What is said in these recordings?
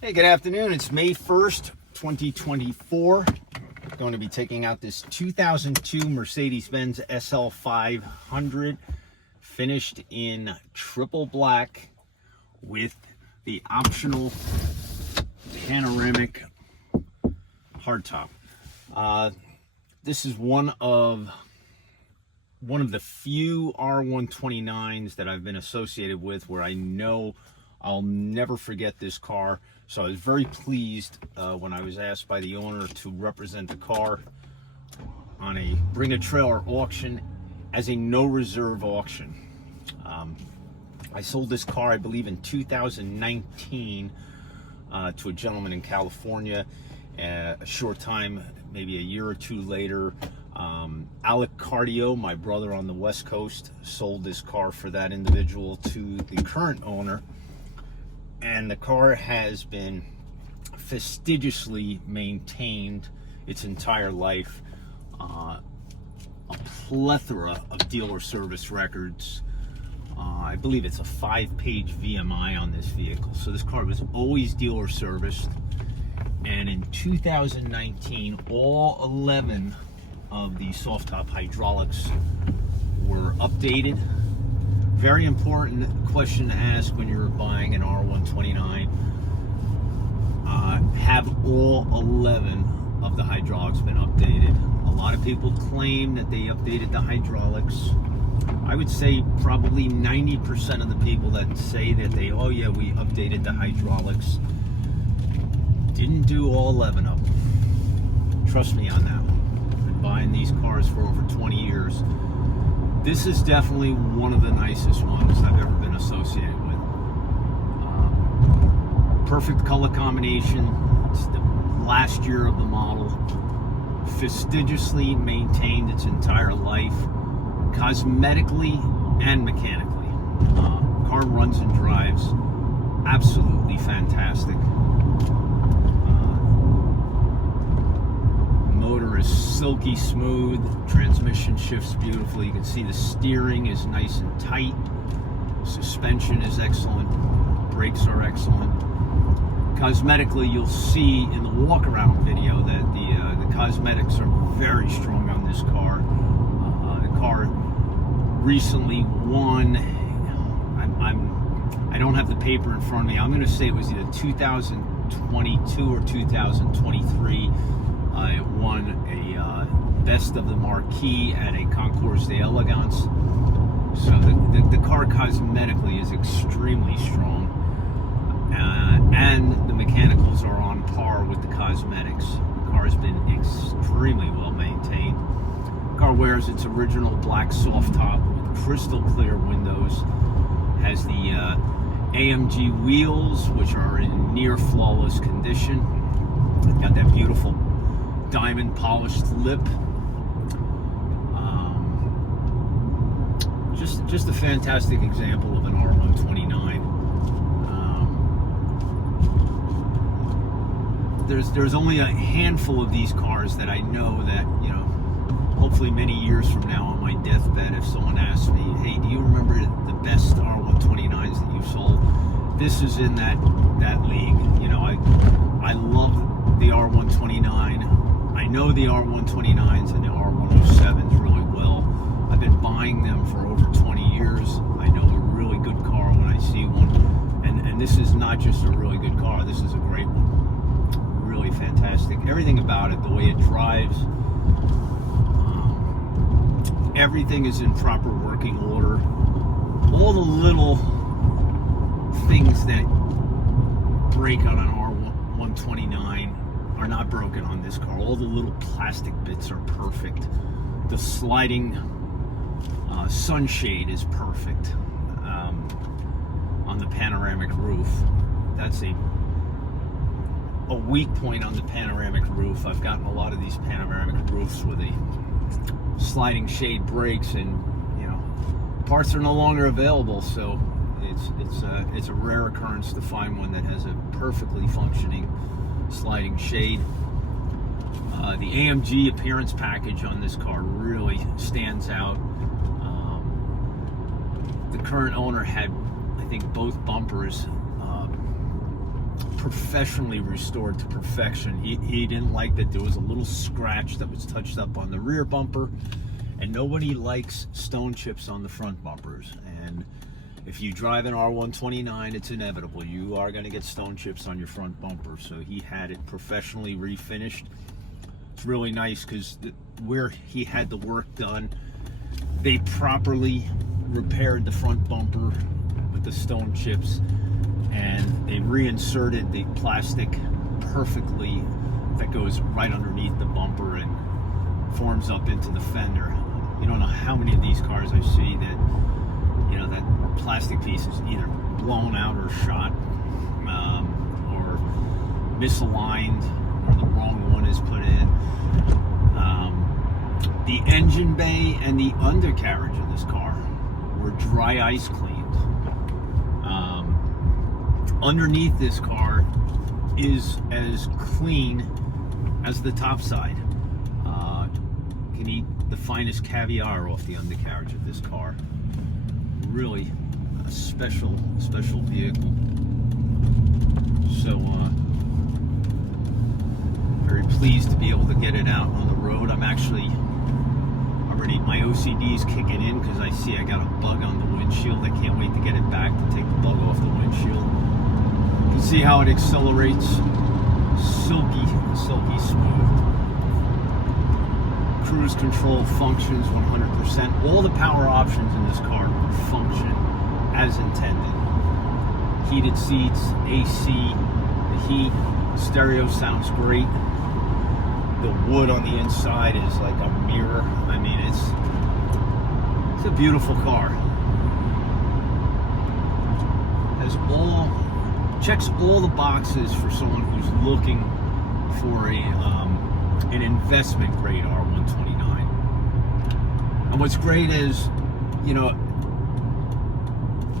Hey, good afternoon. It's May 1st, 2024. Going to be taking out this 2002 Mercedes-Benz SL500, finished in triple black with the optional panoramic hardtop. This is one of the few R129s that I've been associated with where I know I'll never forget this car. So I was very pleased when I was asked by the owner to represent the car on a Bring a Trailer auction as a no reserve auction. I sold this car, I believe, in 2019 to a gentleman in California. A short time, maybe a year or two later, Alec Cardio, my brother on the West Coast, sold this car for that individual to the current owner. And the car has been fastidiously maintained its entire life. A plethora of dealer service records. I believe it's a 5-page VMI on this vehicle. So this car was always dealer serviced. And in 2019, all 11 of the soft top hydraulics were updated. Very important question to ask when you're buying an R129. Have all 11 of the hydraulics been updated? A lot of people claim that they updated the hydraulics. I would say probably 90% of the people that say that oh yeah, we updated the hydraulics, didn't do all 11 of them. Trust me on that one. I've been buying these cars for over 20 years. This is definitely one of the nicest ones I've ever been associated with. Perfect color combination. It's the last year of the model. Fastidiously maintained its entire life, cosmetically and mechanically. Car runs and drives absolutely fantastic. Motor is silky smooth, transmission shifts beautifully. You can see the steering is nice and tight, suspension is excellent, brakes are excellent. Cosmetically, you'll see in the walk around video that the cosmetics are very strong on this car. The car recently won, I don't have the paper in front of me, I'm going to say it was either 2022 or 2023. It won a Best of the Marquis at a Concours d'Elegance. So the car cosmetically is extremely strong. And the mechanicals are on par with the cosmetics. The car has been extremely well maintained. The car wears its original black soft top with crystal clear windows. Has the AMG wheels, which are in near flawless condition. Got that beautiful diamond polished lip. Just a fantastic example of an R129. There's only a handful of these cars that I know that, you know, hopefully many years from now on my deathbed, if someone asks me, hey, do you remember the best R129s that you sold? This is in that league. You know, I love the R129. I know the R129s and the R107s really well. I've been buying them for over 20 years. I know a really good car when I see one. And this is not just a really good car, this is a great one. Really fantastic. Everything about it, the way it drives, everything is in proper working order. All the little things that break on an R129 are not broken on this car. All the little plastic bits are perfect. The sliding sunshade is perfect on the panoramic roof. That's a weak point on the panoramic roof. I've gotten a lot of these panoramic roofs with a sliding shade brakes, and you know, parts are no longer available, so it's a rare occurrence to find one that has a perfectly functioning sliding shade. The AMG appearance package on this car really stands out. The current owner had, I think, both bumpers professionally restored to perfection. He didn't like that there was a little scratch that was touched up on the rear bumper, and nobody likes stone chips on the front bumpers. And if you drive an R129, it's inevitable. You are going to get stone chips on your front bumper. So he had it professionally refinished. It's really nice because where he had the work done, they properly repaired the front bumper with the stone chips, and they reinserted the plastic perfectly that goes right underneath the bumper and forms up into the fender. You don't know how many of these cars I see that, you know, that plastic piece is either blown out or shot, or misaligned, or the wrong one is put in. The engine bay and the undercarriage of this car were dry ice cleaned. Underneath this car is as clean as the top side. Can eat the finest caviar off the undercarriage of this car. Really a special vehicle. So very pleased to be able to get it out on the road. I'm actually already, my OCD is kicking in because I see I got a bug on the windshield. I can't wait to get it back to take the bug off the windshield. You can see how it accelerates, silky smooth. Cruise control functions 100%. All the power options in this car function as intended. Heated seats, AC, the heat, stereo sounds great. The wood on the inside is like a mirror. I mean, it's a beautiful car. Checks all the boxes for someone who's looking for an investment grade R129. And what's great is, you know,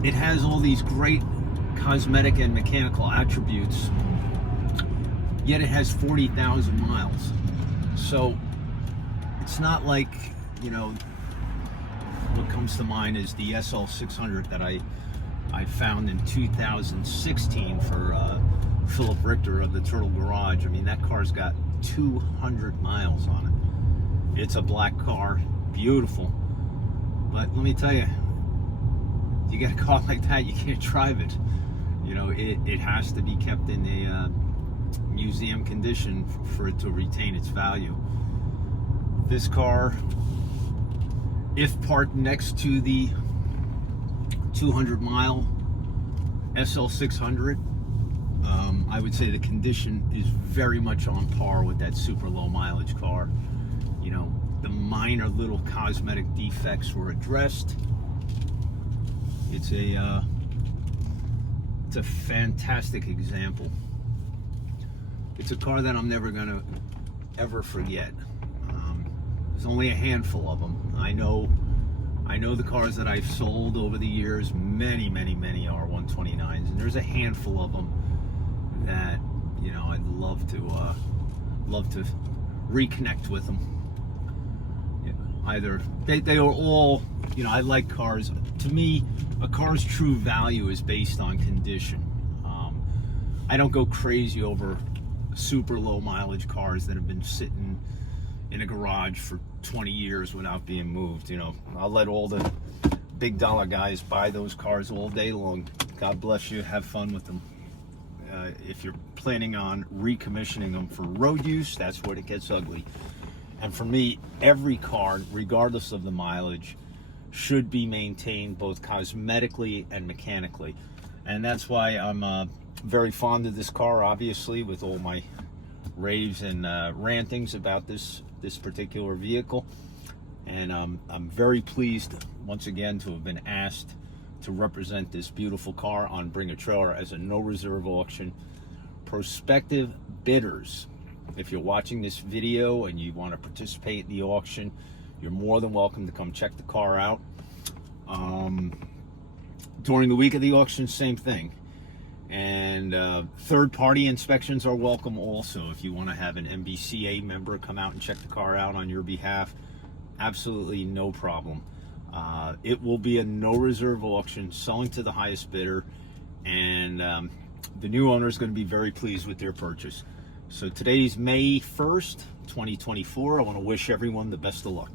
it has all these great cosmetic and mechanical attributes, yet it has 40,000 miles. So it's not like, you know, what comes to mind is the SL500 that I found in 2016 for Philip Richter of the Turtle Garage. I mean, that car's got 200 miles on it. It's a black car, beautiful. But let me tell you, you get a car like that, you can't drive it. You know, it has to be kept in a museum condition for it to retain its value. This car, if parked next to the 200-mile SL600, I would say the condition is very much on par with that super low mileage car. You know, the minor little cosmetic defects were addressed. It's a fantastic example. It's a car that I'm never gonna ever forget. There's only a handful of them. I know the cars that I've sold over the years, many R129s, and there's a handful of them that, you know, I'd love to reconnect with them. Yeah, either they are all, you know, I like cars. To me, a car's true value is based on condition. I don't go crazy over super low mileage cars that have been sitting in a garage for 20 years without being moved. You know, I'll let all the big dollar guys buy those cars all day long. God bless you, have fun with them. If you're planning on recommissioning them for road use, that's where it gets ugly. And for me, every car, regardless of the mileage, should be maintained both cosmetically and mechanically. And that's why I'm very fond of this car, obviously, with all my raves and rantings about this particular vehicle. And I'm very pleased once again to have been asked to represent this beautiful car on Bring a Trailer as a no reserve auction. Prospective bidders, if you're watching this video and you want to participate in the auction, you're more than welcome to come check the car out. During the week of the auction, same thing. And third-party inspections are welcome also. If you want to have an MBCA member come out and check the car out on your behalf, absolutely no problem. It will be a no reserve auction, selling to the highest bidder, and the new owner is going to be very pleased with their purchase. So today's May 1st, 2024. I want to wish everyone the best of luck.